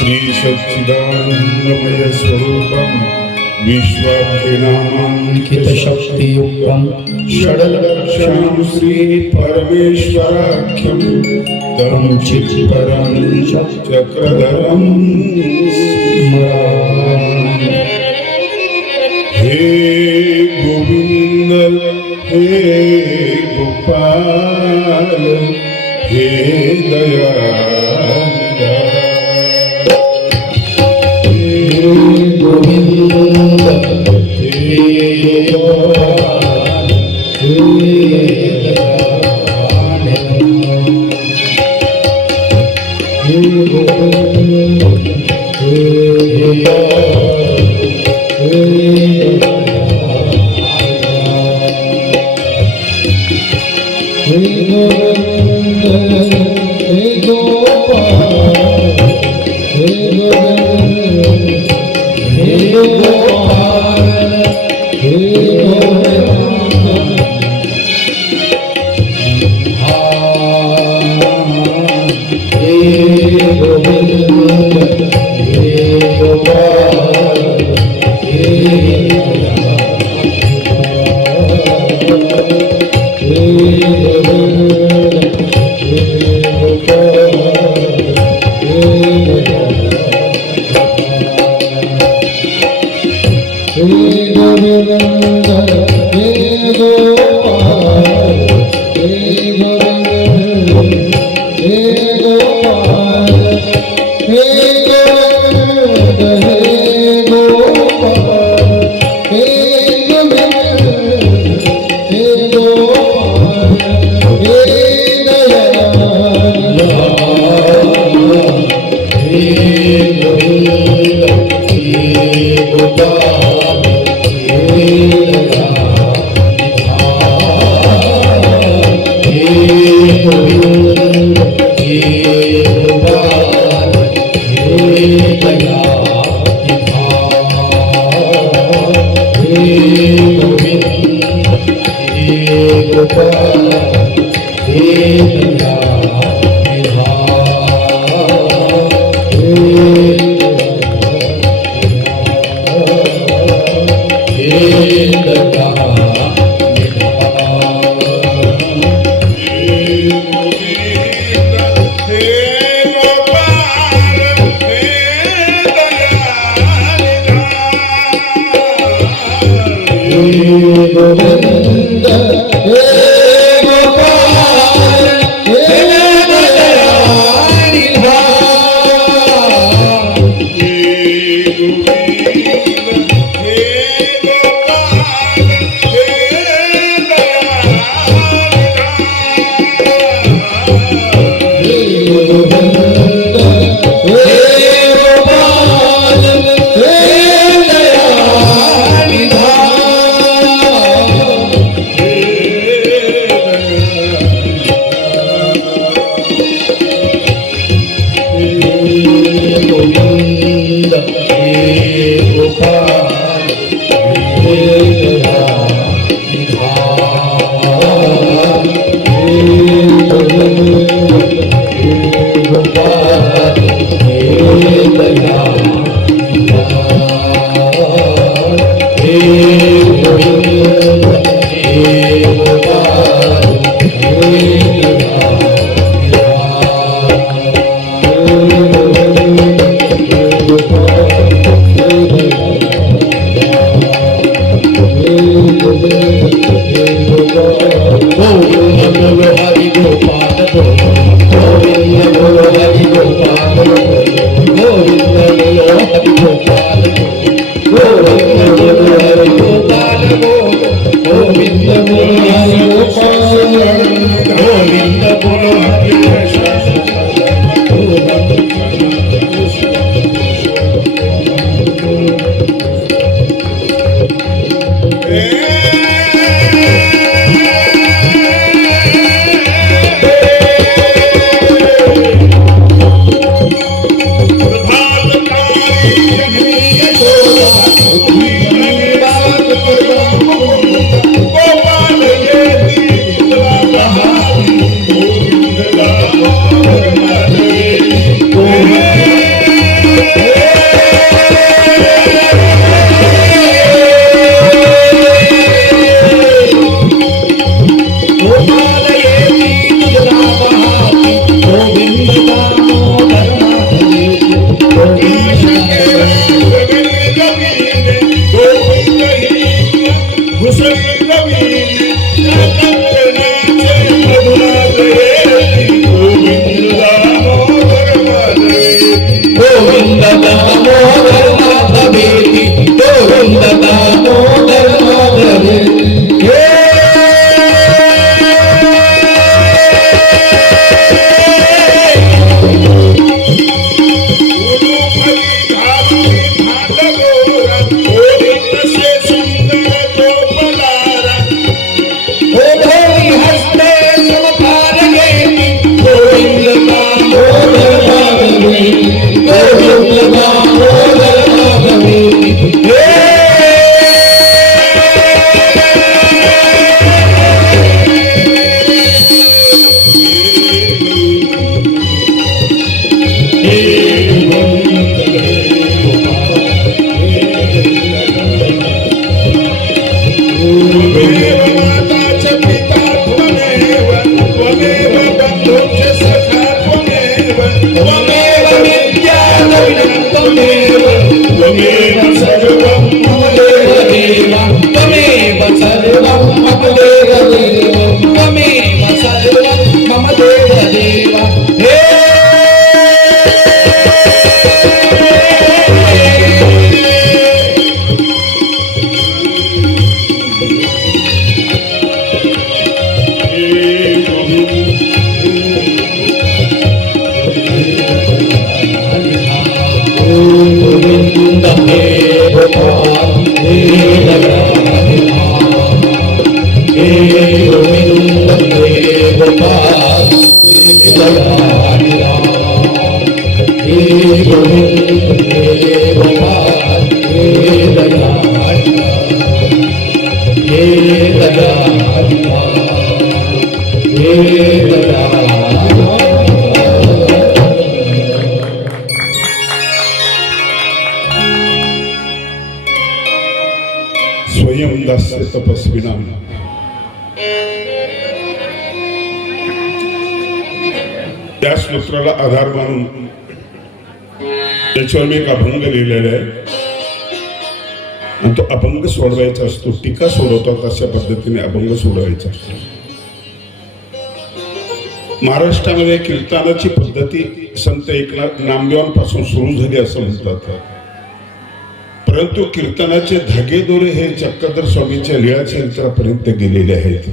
श्री सच्चिदानंदमय स्वरूपम विश्वाख्यनामांकित शक्तियुक्तम षड्लक्षणं श्री परमेश्वराख्यं तं चित्परं चक्रधरं स्मरामि। हे गोविंद हे गोपाल हे दयानिधा, हे गोविंद हे गोपाल हे दयानिधा, हे गोविंद हे Govinda गोविंद हे गोपाल हे दयानिधान हे गोविंद हे गोपाल हे दयानिधान हे गोविंद हे गोपाल हे दयानिधान हे दयानिधान हे दयानिधान। स्वयं दास्य तपस्विना त्या सूत्राला आधार मानून त्याच्यावर मी एक अभंग लिहिलेला आहे आणि तो अभंग सोडवायचा असतो, टीका सोडवतात अशा पद्धतीने अभंग सोडवायचा असतो। महाराष्ट्रामध्ये कीर्तनाची पद्धती संत एकनाथ नामदेवांपासून सुरू झाली असं म्हणतात, परंतु कीर्तनाचे धागेदोरे हे चक्रधर स्वामींच्या लीळा चरित्रापर्यंत गेलेले आहेत।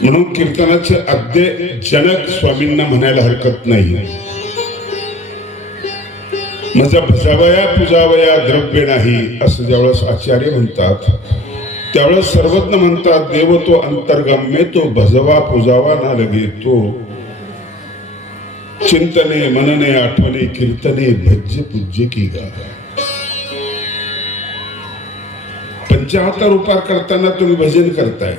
म्हणून कीर्तनाचे आद्य जनक स्वामींना म्हणायला हरकत नाही। माझा भजावया पूजावया द्रव्य नाही असं ज्यावेळेस आचार्य म्हणतात, त्यावेळेस सर्वज्ञ म्हणतात देव तो अंतर्गम्य तो भजवा पूजावा ना लगे तो चिंतने मनने आठवणे कीर्तने भज्य पूज्य की गा। पंचावतार उपार करताना तुम्ही भजन करताय,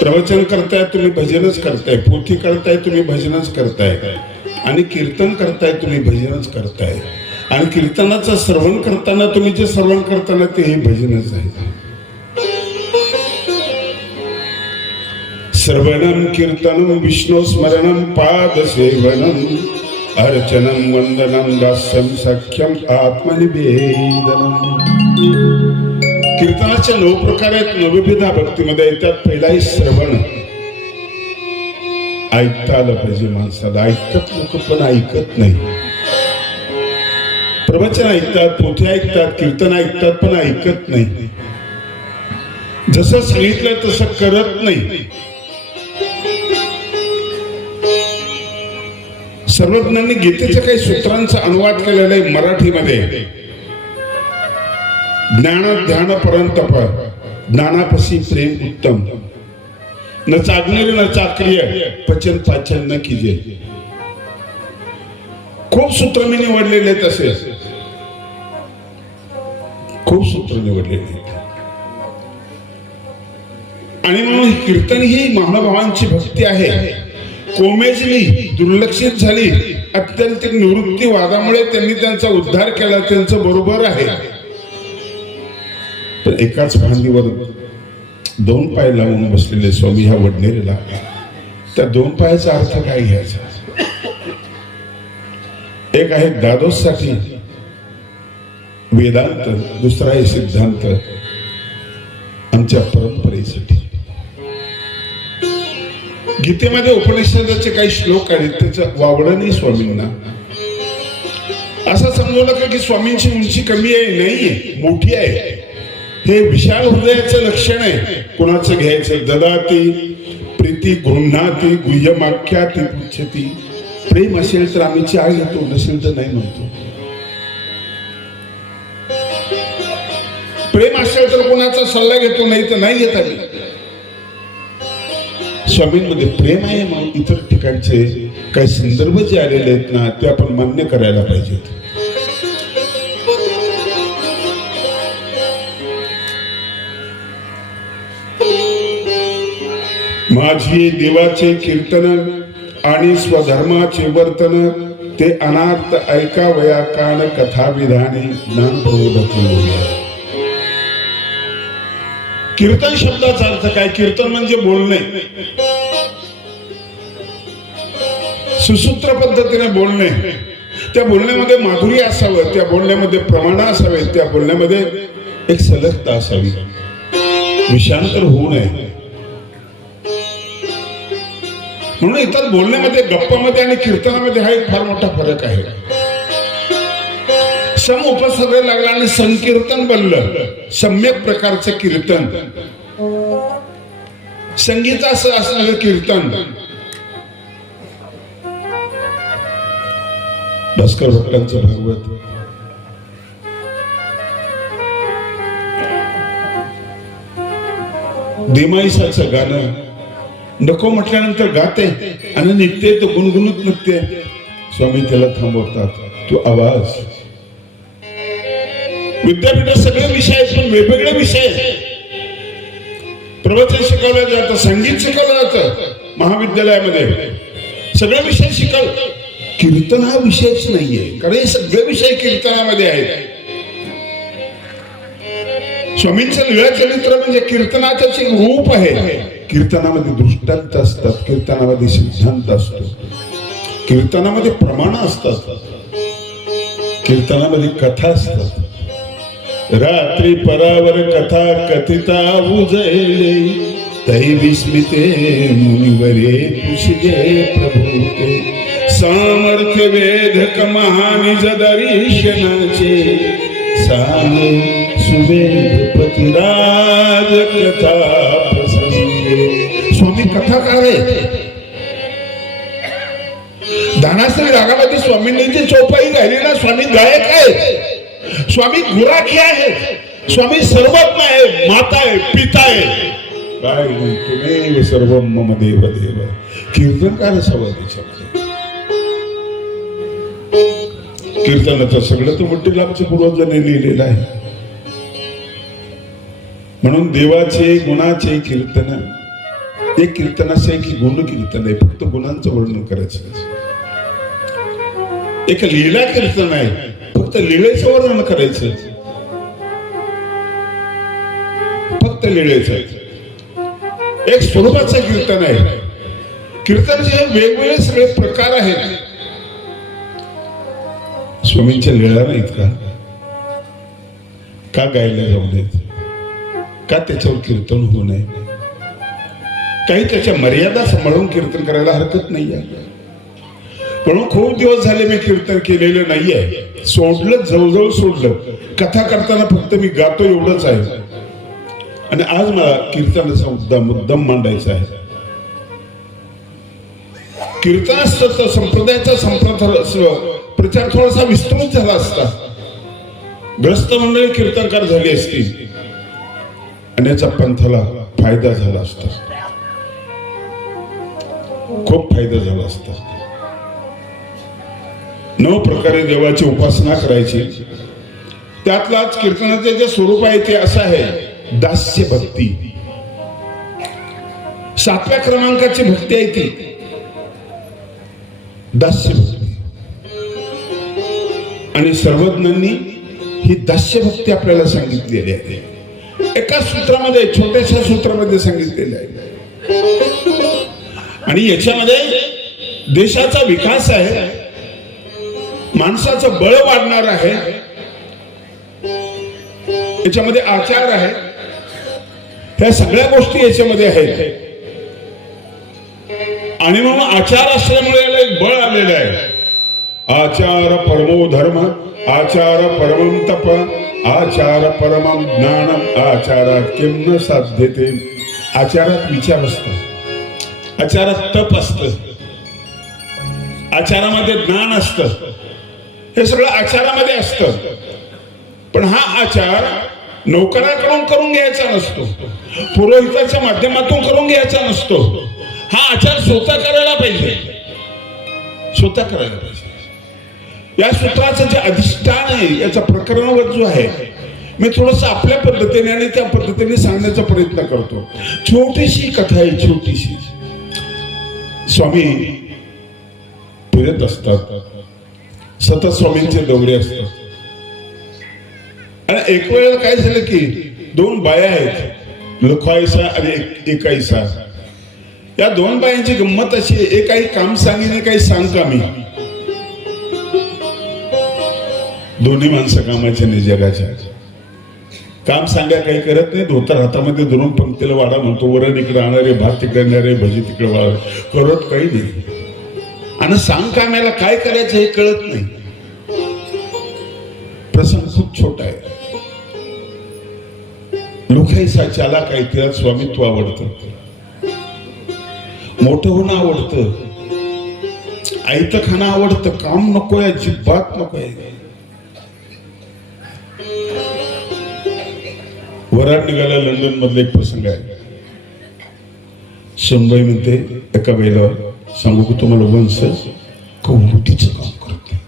प्रवचन करताय तुम्ही भजनच करताय, पोथी करताय तुम्ही भजनच करताय, आणि कीर्तन करताय तुम्ही भजनच करताय, आणि कीर्तनाचं श्रवण करताना तुम्ही जे श्रवण करताना ते हे भजनच आहे। श्रवणम कीर्तनम विष्णु स्मरणम पाद सेवनम अर्चनम वंदनम दास्यम सख्यम आत्मनिवेदनम। कीर्तनाच्या 9 प्रकार आहेत, 9 विधा भक्तीमध्ये येतात। पहिलाही श्रवण, ऐकता आलं पाहिजे माणसाला, ऐकतात लोक पण ऐकत नाही। प्रवचन ऐकतात, पोथी ऐकतात, कीर्तन ऐकतात पण ऐकत नाही, जसं सांगितलं तसं करत नाही। सर्वज्ञांनी गीतेच्या काही सूत्रांचा अनुवाद केलेला आहे मराठीमध्ये। ज्ञान ध्यान परंतप ज्ञानापसी प्रेम उत्तम न चागनेर न चाक्रिय पचन पाचन न कीजे। खूप सूत्र मी निवडलेले आहेत, असे खूप सूत्र निवडलेले आहेत। आणि म्हणून कीर्तन ही महानुभावांची भक्ती आहे, कोमेजली दुर्लक्षित झाली, अत्यंत निवृत्तीवादामुळे त्यांनी त्यांचा उद्धार केला, त्यांचं बरोबर आहे। तर एकाच फांदीवर 2 पाय लावून बसलेले स्वामी ह्या वडनेरीला, त्या 2 पायाचा अर्थ काय घ्यायचा? एक आहे दादोसाठी वेदांत, दुसरा आहे सिद्धांत आमच्या परंपरेसाठी। गीतेमध्ये उपनिषदाचे काही श्लोक आहेत, त्याचं वावडं नाही स्वामींना। असं समजू नका की स्वामींची उंची कमी आहे, नाही, मोठी आहे। हे विशाल हृदयाचं लक्षण आहे। कुणाचं घ्यायचं? ददाती प्रीती गृह्णाती गुह्यमाख्याती पुच्छती। प्रेम असेल तर आम्ही चहा घेतो, नसेल तर नाही म्हणतो। प्रेम असेल तर कोणाचा सल्ला घेतो, नाही तर नाही घेत आम्ही। स्वामींमध्ये प्रेम आहे म्हणून इतर ठिकाणचे काही संदर्भ जे आलेले आहेत ना, ते आपण मान्य करायला पाहिजेत। माझी देवाचे कीर्तन आणि स्वधर्माचे वर्तन, ते अनार्थ ऐकावया कान कथा विधाने ज्ञान प्रबोधक। कीर्तन शब्दाचा अर्थ काय? कीर्तन म्हणजे बोलणे, सुसूत्र पद्धतीने बोलणे। त्या बोलण्यामध्ये माधुर्य असावं, त्या बोलण्यामध्ये प्रमाण असावे, त्या बोलण्यामध्ये एक सलगता असावी, विषांतर होऊ नये। म्हणून इतर बोलण्यामध्ये, गप्पामध्ये आणि कीर्तनामध्ये हा एक फार मोठा फरक आहे। सम उपसर्ग लागला आणि संकीर्तन बनलं, सम्यक प्रकारचं कीर्तन, संगीत असं असणारं कीर्तन। भास्कर भट्टांचं भागवत, दिमाईसाचं गाणं नको म्हटल्यानंतर गाते आणि निघते तर गुणगुणत निघते. स्वामी त्याला थांबवतात, तू आवाज. विद्यापीठात सगळे विषय आहेत पण वेगवेगळे विषय आहेत. प्रवचन शिकवलं जातं, संगीत शिकवलं जातं महाविद्यालयामध्ये, सगळे विषय शिकव. कीर्तन हा विषयच नाहीये, कारण हे सगळे विषय कीर्तनामध्ये आहेत. स्वामींचं लीळा चरित्र म्हणजे कीर्तनाचंच एक रूप आहे. कीर्तनामध्ये दृष्टांत असतात, कीर्तनामध्ये सिद्धांत असतो, कीर्तनामध्ये प्रमाण असतात, कीर्तनामध्ये कथा असतात. रात्री परावर कथा कथिता उजळले, तै विस्मिते मुनिवरे पुसगे प्रभूते. सामर्थ्य वेधक महानिज दर्शनाचे, सांगे सुवेदपती राज कथा प्रसंगे. स्वामी कथाकार आहेत. दानाश्री रागामध्ये स्वामींनी जी चौपाई गायली ना, स्वामी गायक आहेत, स्वामी गुराखी आहेत, स्वामी सर्वज्ञ आहे, माता आहे, पिता आहे. काय तुम्ही सर्व मम देव देव. कीर्तनकार असावं त्याच्यामध्ये. कीर्तनाचं सगळं तर मोठी आमच्या पूर्वजांनी लिहिलेलं आहे. म्हणून देवाचे गुणाचे कीर्तन, एक कीर्तन असं आहे की गुण कीर्तन आहे, फक्त गुणांचं वर्णन करायचं. एक लीला कीर्तन आहे, फक्त लीलेचं वर्णन करायचं, फक्त लीलेचं. एक स्वरूपाचं कीर्तन आहे. कीर्तनाचे वेगवेगळे सगळे प्रकार आहेत. स्वामींच्या लीळा नाहीत का गायला जाऊ नयेत का? त्याच्यावर कीर्तन होऊ नये. काही त्याच्या मर्यादा सांभाळून कीर्तन करायला हरकत नाहीये. म्हणून खूप दिवस झाले मी कीर्तन केलेलं नाहीये, सोडलं, जवळजवळ सोडलं. कथा करताना फक्त मी गातो एवढंच आहे. आणि आज मला कीर्तनाचा मुद्दाम मांडायचा आहे. कीर्तन संप्रदायाचा प्रचार थोडासा विस्तृत झाला असता, ग्रस्त मंडळी कीर्तनकार झाली असती आणि याचा पंथाला फायदा झाला असता, खूप फायदा झाला असता. 9 प्रकारे देवाची उपासना करायची. त्यातलाच कीर्तनाचे जे स्वरूप आहे ते असं आहे, दास्य भक्ती. 7व्या क्रमांकाची भक्ती आहे ती दास्य भक्ती. आणि सर्वज्ञांनी ही दास्य भक्ती आपल्याला सांगितलेली आहे. एका सूत्रामध्ये, छोट्याशा सूत्रामध्ये सांगितलेले आहे. आणि याच्यामध्ये देशाचा विकास आहे, माणसाचं बळ वाढणार आहे, याच्यामध्ये आचार आहे, ह्या सगळ्या गोष्टी याच्यामध्ये आहेत. आणि मग आचार असल्यामुळे याला एक बळ आलेलं आहे. आचार परमो धर्म, आचार परमं तप, आचार परमं ज्ञानम, आचारात किम न साध्यते. आचारात विचार असतो, आचारात तप असतं, आचारामध्ये ज्ञान असतं, हे सगळं आचारामध्ये असतं. पण हा आचार नोकराकडून करून घ्यायचा नसतो, पुरोहिताच्या माध्यमातून करून घ्यायचा नसतो. हा आचार स्वतः करायला पाहिजे, स्वतः करायला पाहिजे. या सूत्राचं जे अधिष्ठान आहे, याचा प्रकरणावर जो आहे, मी थोडस आपल्या पद्धतीने आणि त्या पद्धतीने सांगण्याचा प्रयत्न करतो. छोटीशी कथा आहे, छोटीशी. स्वामी फिरत असतात, सतत स्वामींचे दौरे असतात. आणि एक वेळेला काय झालं की 2 बाया आहेत, लखवाईसा आणि एकाईसा. या 2 बायांची गंमत अशी, एक काही काम सांगितले, काही सांग कामी. दोन्ही माणसं कामाच्या नाही, जगाच्या. काम सांगा काही करत नाही, धोतर हातामध्ये धरून पंक्तीला वाडा म्हणतो, वरण इकडे आणणारे, भात तिकडे आणणारे, भजी तिकडे वाढ करत काही नाही. आणि सांग कामाला काय करायचं हे कळत नाही. प्रसंग खूप छोटा आहे. लोकाईसा चाला काय, तिला स्वामित्व आवडतं, मोठं होणं आवडतं, आयतं खाणं आवडतं, काम नकोय, अजिबात नकोय. वराड निघाला लंडन मधला एक प्रसंग आहे. सुनबाई म्हणते एका बाईला, सांगू की तुम्हाला वंशज कवडीचं काम करत नाही,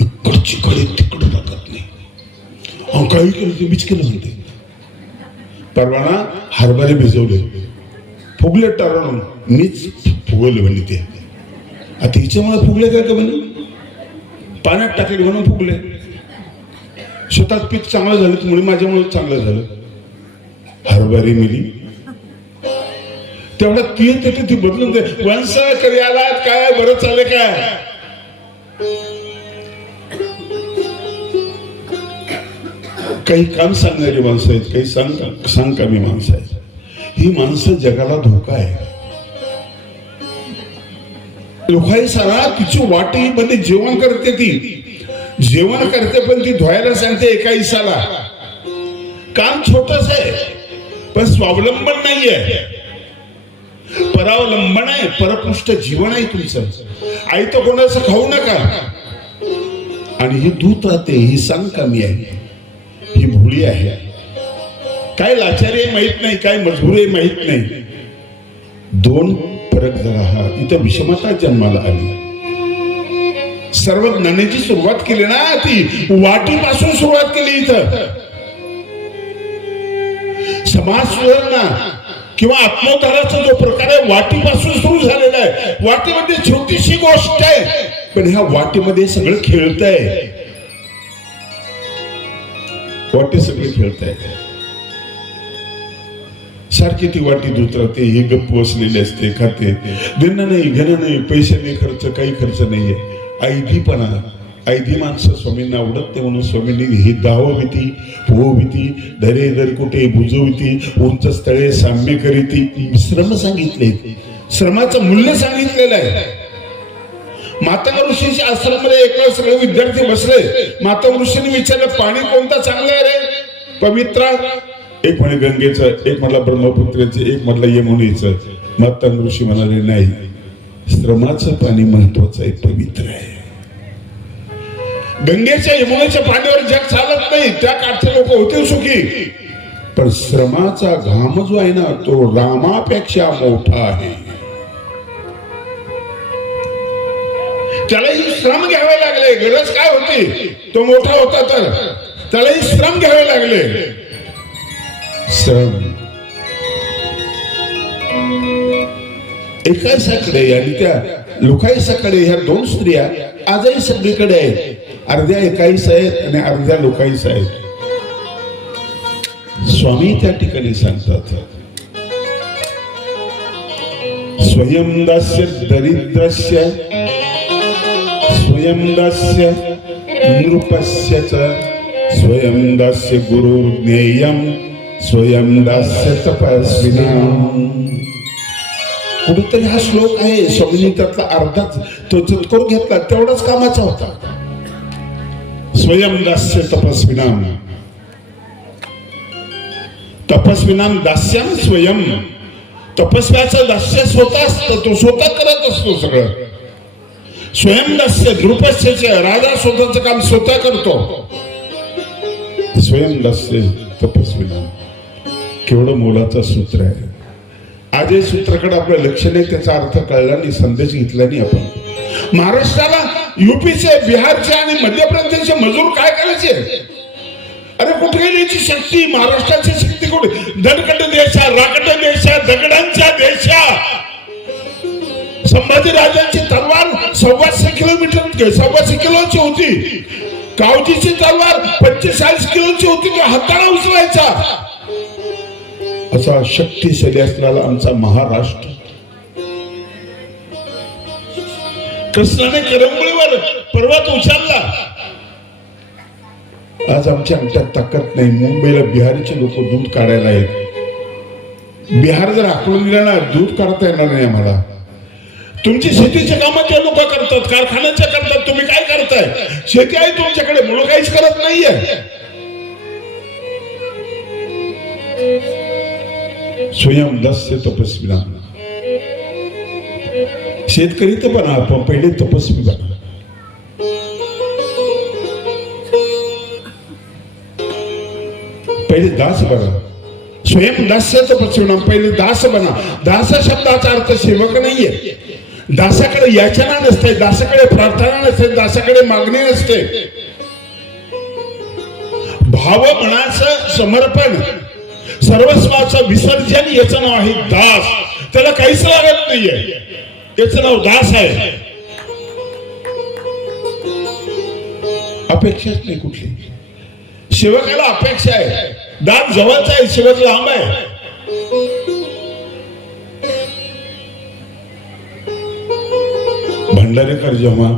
इकडची कडे तिकडे टाकत नाही, काही केलं ते मीच केलं म्हणते. परवाना हरभरे भिजवले, फुगले टाळून मीच फुगवले म्हणे ते. आता हिच्यामुळे फुगले काय का म्हणे, पाण्यात टाकले म्हणून फुगले. शेतात पीक चांगलं झालं म्हणून माझ्यामुळे चांगलं झालं. हरभरी मिली तेवढा ती येते ती बदलून दे. वंश कधी आलात, काय बरं चाललंय काय. काही काम सांगणारी माणसं आहेत, काही सांग कमी माणसं आहेत. ही माणसं जगाला धोका आहे. लोकाई सारा तिची वाटी मध्ये जेवण करते, ती जेवण करते पण ती धुवायला सांगते एका इसाला. काम छोटस आहे पण स्वावलंबन नाहीये, परावलंबन आहे, परपृष्ठ जीवन आहे तुमचं. आई तो कोणाचं खाऊ नका. आणि ही दूत राहते, ही सांग कमी आहे, ही भोळी आहे. काय लाचारी आहे माहित नाही, काय मजबुरी आहे माहित नाही. दोन फरक जरा हा. इथं विषमता जन्माला आली. सर्व ज्ञानाची सुरुवात केली ना ती वाटीपासून सुरुवात केली. इथं समाज सुधारणा किंवा आत्मोद्धाराचा जो प्रकार आहे वाटीपासून सुरू झालेला आहे. वाटीमध्ये छोटीशी गोष्ट आहे पण ह्या वाटीमध्ये सगळं खेळतंय. वाटी सगळे खेळताय. सारखी ती वाटी दूत राहते, हे गप्प बसलेले असते, खाते. देणं नाही, घेणं नाही, पैसे नाही, खर्च काही खर्च नाहीये. ऐदीपणा, ऐदी माणसं स्वामींना आवडत नाही म्हणून स्वामींनी ही दाव भीती, पो भीती, धरे धर कुठे भुजो भीती, उंच स्थळे साम्य करीती. श्रम सांगितले, श्रमाचं मूल्य सांगितलेलं आहे. माता ऋषीच्या आश्रमामध्ये एका सगळे विद्यार्थी बसले. माता ऋषीने विचारलं पाणी कोणतं चांगलं आहे रे पवित्र. एक म्हणे गंगेचं, एक म्हटला ब्रह्मपुत्रेचं, एक म्हटलं यमुनेचं. माता ऋषी म्हणाले नाही, श्रमाचं पाणी महत्वाचं आहे, पवित्र आहे. गंगेच्या यमुनेच्या पाण्यावर जग चालत नाही, त्या काळचे लोक होते सुखी. पण श्रमाचा घाम जो आहे ना तो रामापेक्षा मोठा आहे. त्यालाही श्रम घ्यावे लागले. गरज काय होती, तो मोठा होता तर त्यालाही श्रम घ्यावे लागले. श्रम एकासाठी आणि त्या लोकाईसाकडे ह्या दोन स्त्रिया आजही सगळीकडे आहेत. अर्ध्या एकाईस आहेत आणि अर्ध्या लोकाईस आहेत. स्वामी त्या ठिकाणी सांगतात, स्वयंदास्य दरिद्रस्य स्वयंदास्य नृपस्य च स्वयंदास्य गुरुर्ज्ञेयं स्वयंदास्य तपस्विनां. कुठेतरी हा श्लोक आहे. स्वामींनी त्यातला अर्धाच तो करून घेतला, तेवढाच कामाचा होता. स्वयंदास्य तपस्विनां, तपस्विनां दास्यं स्वयं. तपस्व्याचं दास्य स्वतः असतं, तो स्वतः करत असतो सगळं. स्वयंदास्य नृपस्य, राजा स्वतःचं काम स्वतः करतो. स्वयंदास्य तपस्विनां, केवढं मोलाचं सूत्र आहे. आज हे सूत्राकडे आपलं लक्ष नाही, त्याचा अर्थ कळला नाही, संदेश घेतला नाही आपण. महाराष्ट्राला युपीचे, बिहारचे आणि मध्य प्रदेशचे मजूर काय करायचे. अरे कुठे गेली याची शक्ती, महाराष्ट्राची शक्ती कुठे. दणकट देशा, राकट देशा, दगडांच्या देशा. संभाजी राजांची तलवार 125 किलोमीटर 125 किलोची होती. कावजीची तलवार 45 किलोची होती, तो हाताला उचलायचा. असा शक्तिशाली असलेला आमचा महाराष्ट्र. कृष्णाने करंगळीवर पर्वत उचलला. आज आमच्या अंगठ्यात ताकद नाही. मुंबईला बिहारचे लोक दूध काढायला आहेत. बिहार जर आखडून दिला ना, दूध काढता येणार नाही आम्हाला. तुमची शेतीचे कामं ते लोक करतात, कारखान्याचे करतात. तुम्ही काय करताय. शेती आहे तुमच्याकडे, म्हणून काहीच करत नाहीये. स्वयंदास्य तपस्विनां, शेतकरी तर बना, पण पहिले तपस्वी बना. पहिले दास बना. स्वयं दास्याचं प्रचोदन. पहिले दास बना. दास शब्दाचा अर्थ सेवक नाहीये. दासाकडे याचना नसते, दासाकडे प्रार्थना नसते, दासाकडे मागणी नसते. भाव मनाचं समर्पण, सर्वस्वाचं विसर्जन, याचं नाव आहे दास. त्याला काहीच लागत नाहीये, त्याचं नाव दास आहे. अपेक्षाच नाही कुठली. सेवकाला अपेक्षा आहे. दास जवळचा आहे, सेवक लांब आहे. भंडारेकर जेव्हा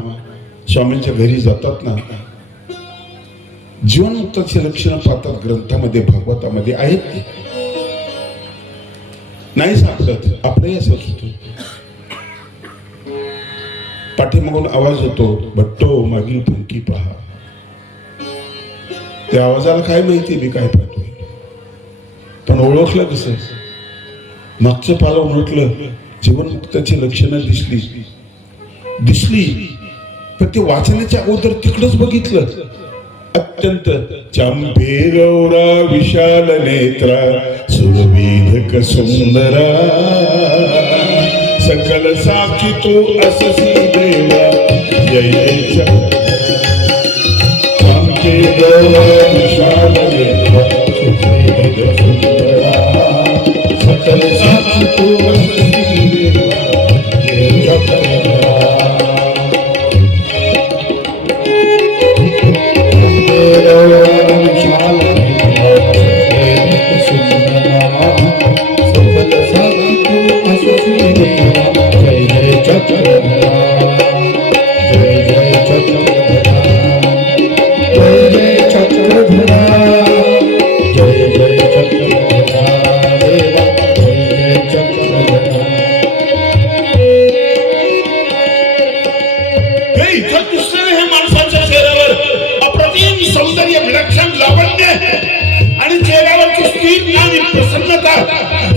स्वामींच्या घरी जातात ना, जीवनमुक्ताची लक्षणं पाहतात. ग्रंथामध्ये, भागवतामध्ये आहेत ते. नाही सापडत. आपलंही असंच होतं. पाठीमागून आवाज येतो, भट्टो मागील पंक्ती पहा. त्या आवाजाला काय माहिती मी काय पाहतोय, पण ओळखलं कसं? मागचं पालन ओळखलं. जीवनमुक्ताची लक्षणं दिसली, पण ते वाचनाच्या अगोदर तिकडच बघितलं. अत्यंत चांबे गौरा विशाल नेत्रा सुरवेधक सुंदरा सकल साक्षी तो अससी देवा जय चांबे गौरा विशाल नेत्रा सुरवेधक सुंदरा सकल साक्षी तो अससी देवा जय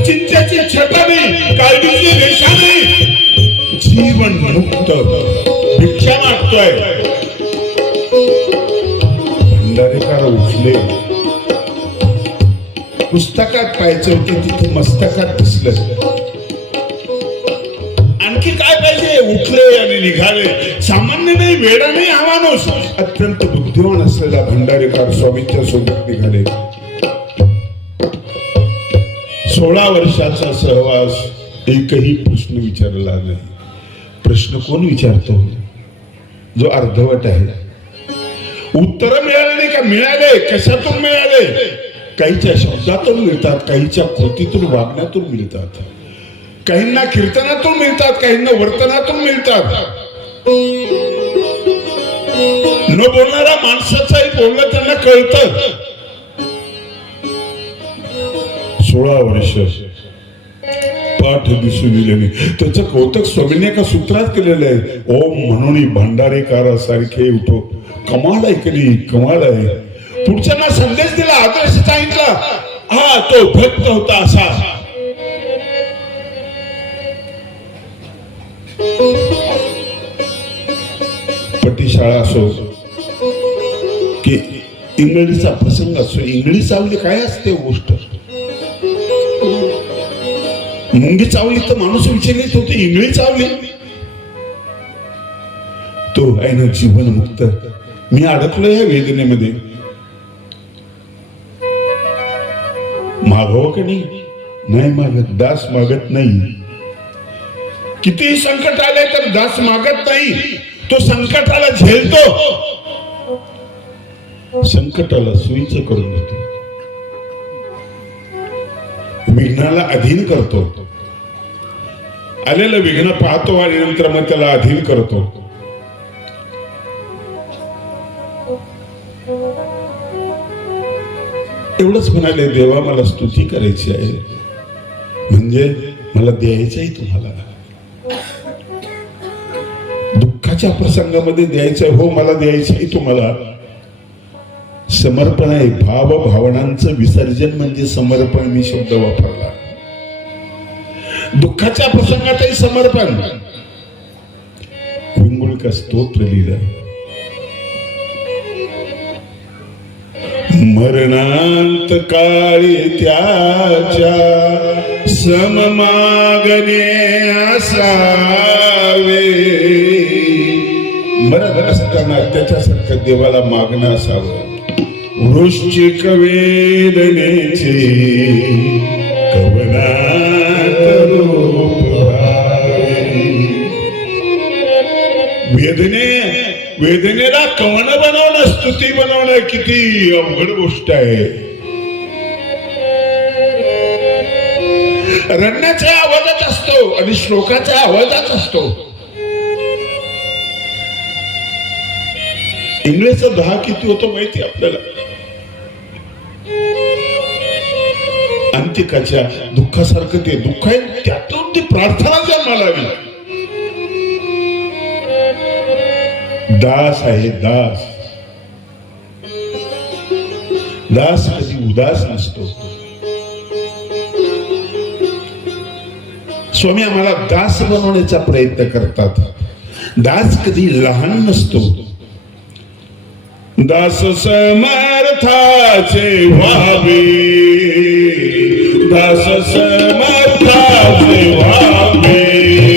चिंतेची छटा नाही, काळजीची रेषा नाही. जीवन मुक्त भिक्षा मागतोय. भंडारेकर उठले. पुस्तकात पाहायचं होते, तिथे मस्तकात दिसलं. आणखी काय पाहिजे? उठले आणि निघाले. सामान्य नाही, वेडा नाही हा माणूस. अत्यंत बुद्धिमान असलेला भंडारेकर स्वामींच्या सोबत निघाले. 16 वर्षाचा सहवास, एकही प्रश्न विचारला नाही. प्रश्न कोण विचारतो? जो अर्धवट आहे. उत्तर मिळाले नाही का? मिळाले. कशातून मिळाले? काहीच्या शब्दातून मिळतात, काहीच्या कृतीतून, वागण्यातून मिळतात, काहींना कीर्तनातून मिळतात, काहींना वर्तनातून मिळतात. न बोलणारा माणसाचंही बोलणं त्यांना कळतं. 16 वर्ष पाठ दिसून दिले नाही. त्याचं कौतुक स्वामींनी एका सूत्रात केलेलं आहे. ओम म्हणून भंडारेकारासारखे उठो. कमाल आहे की नाही? कमाल आहे. पुढच्यांना संदेश दिला, आदर्श सांगितला. हा तो भक्त होता असा. पट्टीशाळा असो की इंगळीचा प्रसंग असो, इंगळी चावली काय असते गोष्ट? मुंगी चावली तर माणूस विचलित होते. इंगळी चावली तो आहे ना जीवन मुक्त. मी अडकलो या वेदनेमध्ये. मागावं का नाही मागत. दास मागत नाही. कितीही संकट आले तर दास मागत नाही. तो संकटाला झेलतो, संकटाला सोयीचं करून देतो, विघ्नाला अधीन करतो. आलेलं विघ्न पाहतो आणि नंतर मग त्याला अधीन करतो. एवढंच म्हणाले, देवा मला स्तुती करायची आहे, म्हणजे मला द्यायचं आहे तुम्हाला. दुःखाच्या प्रसंगामध्ये द्यायचं हो, मला द्यायचं आहे तुम्हाला. समर्पण आहे. भाव भावनांचं विसर्जन म्हणजे समर्पण. मी शब्द वापरला. दुःखाच्या प्रसंगातही समर्पण. विंगुळ स्तोत्र लिहिलं. मरणांत काळी त्याच्या सममागणे असावे. मरण असताना त्याच्यासारखं देवाला मागणं असावं. वृश्चिक वेदनेचे कवनात रूप व्हावे. वेदनेला कवन बनवणं, स्तुती बनवणं किती अवघड गोष्ट आहे. रडण्याचा आवाजच असतो आणि श्लोकाचा आवाजच असतो. इंग्रजचा 10 किती होतो माहिती आपल्याला. अंतिकाच्या दुःखासारखं ते दुःख आहे, त्यातून ती प्रार्थना जन्माला आली. दास आहे दास. दास कधी उदास नसतो. स्वामी आम्हाला दास बनवण्याचा प्रयत्न करतात. दास कधी लहान नसतो. दास समर्थाचे व्हावे. दास समर्थाचे व्हावे.